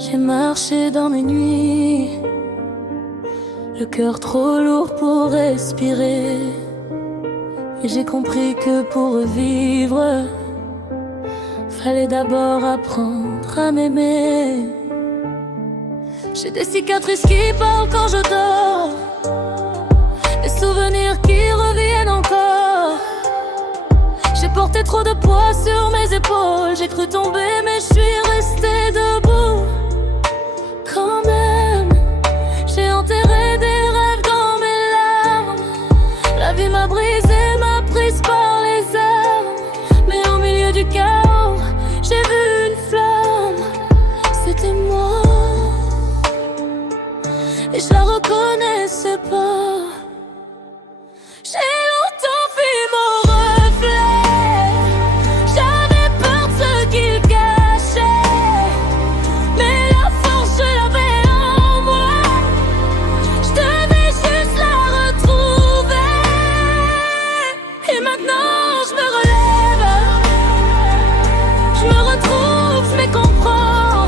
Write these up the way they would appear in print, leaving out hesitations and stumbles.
J'ai marché dans mes nuits, le cœur trop lourd pour respirer. Et j'ai compris que pour vivre, fallait d'abord apprendre à m'aimer. J'ai des cicatrices qui parlent quand je dors, des souvenirs qui reviennent encore. J'ai porté trop de poids sur mes épaules, j'ai cru tomber mais je suis restée debout. Quand même, j'ai enterré des rêves dans mes larmes. La vie m'a brisé, m'a prise par les armes. Mais au milieu du chaos, j'ai vu une flamme. C'était moi, et je la reconnaissais pas. J'ai longtemps fui mon reflet, j'avais peur de ce qu'il cachait. Mais la force, je l'avais en moi, je devais juste la retrouver. Et maintenant je me relève, je me retrouve, je me comprends.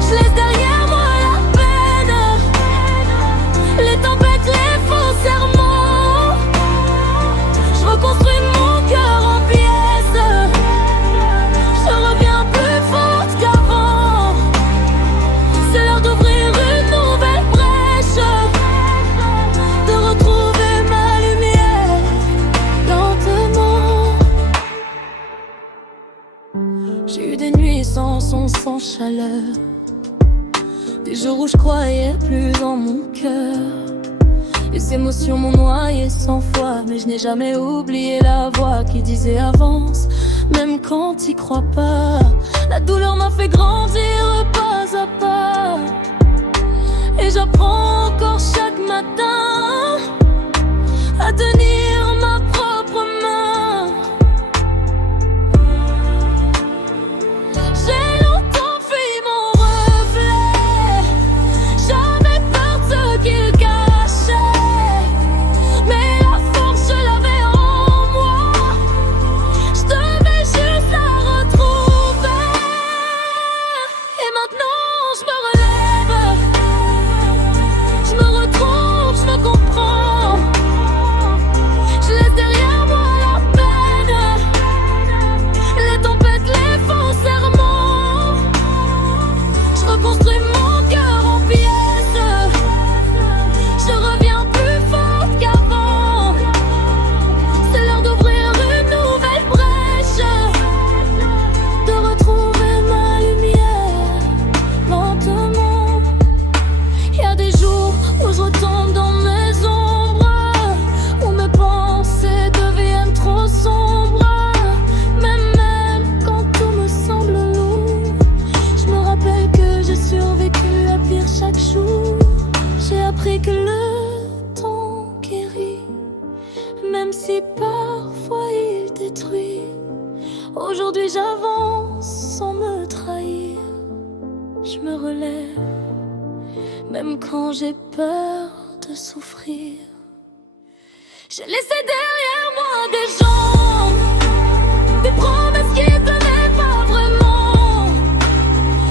Je laisse derrière moi la peine, les tempêtes, les faux serments. Je reconstruis mon cœur en pièces, je reviens plus forte qu'avant. C'est l'heure d'ouvrir une nouvelle brèche, de retrouver ma lumière lentement. J'ai eu des nuits sans son, sans chaleur, des jours où je croyais plus en mon cœur. Les émotions m'ont noyé 100 fois, mais je n'ai jamais oublié la voix qui disait avance, même quand t'y crois pas. La douleur m'a fait grandir pas à pas, et j'apprends encore chaque matin à tenir ma propre main. J'ai longtemps fui mon reflet, j'avais peur de ce qu'il cachait. Mais la force, je l'avais en moi, je devais juste la retrouver. Et maintenant je me relève, je me retrouve, je me comprends. Je laisse derrière moi la peine, les tempêtes, les faux serments. Je reconstruis mon cœur en pièces, je reviens plus forte qu'avant. C'est l'heure d'ouvrir une nouvelle brèche, de retrouver ma lumière lentement. Y a des jours où je retombe dans mes ombres, où mes pensées deviennent trop sombres. Même quand tout me semble lourd, je me rappelle que j'ai survécu à pire chaque jour. J'ai appris que le temps guérit, même si parfois il détruit. Aujourd'hui j'avance sans me trahir, je me relève, même quand j'ai peur de souffrir. J'ai laissé derrière moi des gens, des promesses qui tenaient pas vraiment.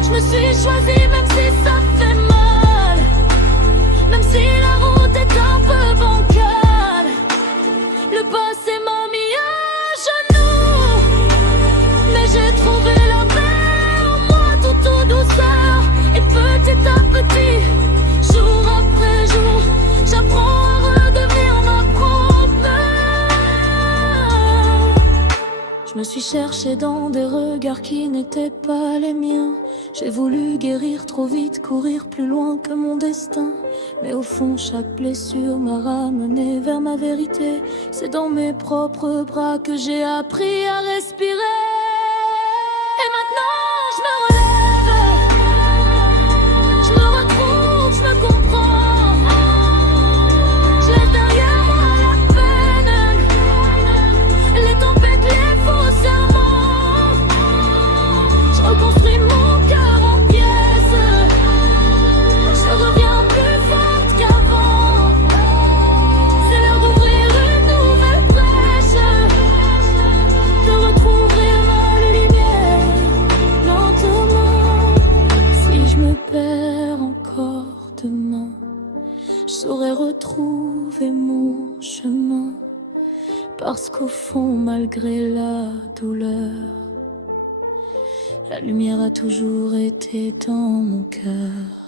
Je me suis choisie même si ça fait mal, même si la route est un peu bancale. Le passé m'a mis à genoux, mais j'ai trouvé la paix en moi tout en douceur. Et petit à petit, jour après jour, j'apprends à redevenir ma propre. Je me suis cherchée dans des regards qui n'étaient pas les miens. J'ai voulu guérir trop vite, courir plus loin que mon destin. Mais au fond, chaque blessure m'a ramené vers ma vérité. C'est dans mes propres bras que j'ai appris à respirer. Et maintenant, je me relève, je me retrouve, je me comprends. Je laisse derrière moi la peine, les tempêtes, les faux serments. Je reconstruis mon cœur en pièces, je reviens plus forte qu'avant. C'est l'heure d'ouvrir une nouvelle brèche, de retrouver retrouver mon chemin. Parce qu'au fond, malgré la douleur, la lumière a toujours été dans mon cœur.